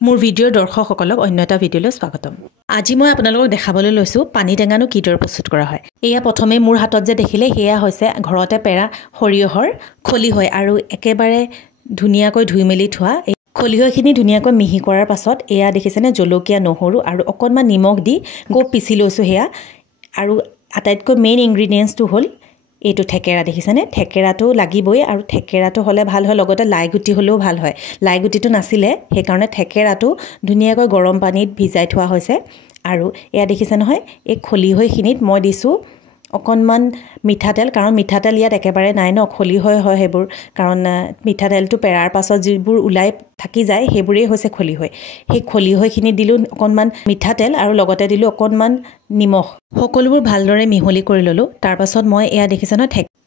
মোৰ ভিডিঅ'ৰ দৰ্শকসকলক অন্য এটা ভিডিঅ'লৈ স্বাগতম। আজি মই আপোনালোকক দেখাবলৈ লৈছোঁ পানী টেঙানো কিদৰে প্ৰস্তুত কৰা হয়। এয়া প্ৰথমে মোৰ হাতত যে দেখিলে সেয়া হৈছে ঘৰতে পেৰা সৰিয়হৰ খলি হয় আৰু একেবাৰে ধুনীয়াকৈ ধুই মেলি থোৱা এই খলিহৈখিনি ধুনীয়াকৈ মিহি কৰাৰ পাছত এয়া দেখিছেনে জলকীয়া নহৰু আৰু অকণমান নিমখ দি পিচি লৈছোঁ সেয়া আৰু আটাইতকৈ মেইন ইনগ্ৰিডিয়েণ্টছটো হ'ল এইটো থেকেৰা দেখিছেনে থেকেৰাটো লাগিবই আৰু থেকেৰাটো হ'লে ভাল হয় লগতে লাইগুটি হ'লেও ভাল হয় লাইগুটিটো নাছিলে সেইকাৰণে থেকেৰাটো ধুনীয়াকৈ গৰম পানীত ভিজাই থোৱা হৈছে আৰু এয়া দেখিছে নহয় এই খলিহৈখিনিত মই দিছোঁ অকণমান মিঠাতেল কাৰণ মিঠাতেল ইয়াত একেবাৰে নাই ন খলিহৈ হয় সেইবোৰ কাৰণ মিঠাতেলটো পেৰাৰ পাছত যিবোৰ ওলাই থাকি যায় সেইবোৰেই হৈছে খলিহৈ সেই খলিহৈখিনি দিলোঁ অকণমান মিঠাতেল আৰু লগতে দিলোঁ অকণমান নিমখ সকলোবোৰ ভালদৰে মিহলি কৰি ল'লোঁ তাৰপাছত মই এয়া দেখিছে ন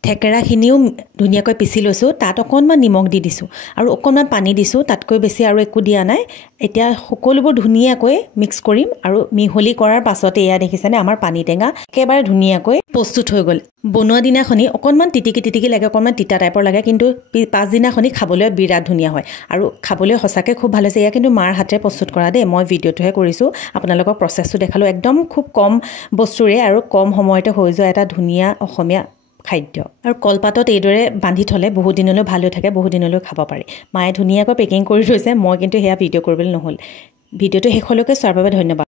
থেকেৰাখিনিও ধুনীয়াকৈ পিচি লৈছোঁ তাত অকণমান নিমখ দি দিছোঁ আৰু অকণমান পানী দিছোঁ তাতকৈ বেছি আৰু একো দিয়া নাই এতিয়া সকলোবোৰ ধুনীয়াকৈ মিক্স কৰিম আৰু মিহলি কৰাৰ পাছতে এয়া দেখিছেনে আমাৰ পানী টেঙা একেবাৰে ধুনীয়াকৈ প্ৰস্তুত হৈ গ'ল বনোৱা দিনাখনি অকণমান তিটিকি লাগে অকণমান তিতা টাইপৰ লাগে কিন্তু পাছদিনাখনি খাবলৈ বিৰাট ধুনীয়া হয় আৰু খাবলৈ সঁচাকৈ খুব ভাল হৈছে এয়া কিন্তু মাৰ হাতেৰে প্ৰস্তুত কৰা দেই মই ভিডিঅ'টোহে কৰিছোঁ আপোনালোকক প্ৰচেছটো দেখালোঁ একদম খুব কম বস্তুৰে আৰু কম সময়তে হৈ যোৱা এটা ধুনীয়া অসমীয়া খাদ্য আৰু কলপাতত এইদৰে বান্ধি থ'লে বহুত দিনলৈ ভাল হৈ থাকে বহুত দিনলৈ খাব পাৰি মায়ে ধুনীয়াকৈ পেকিং কৰি থৈছে মই কিন্তু সেয়া ভিডিঅ' কৰিবলৈ নহ'ল ভিডিঅ'টো শেষলৈকে চোৱাৰ বাবে ধন্যবাদ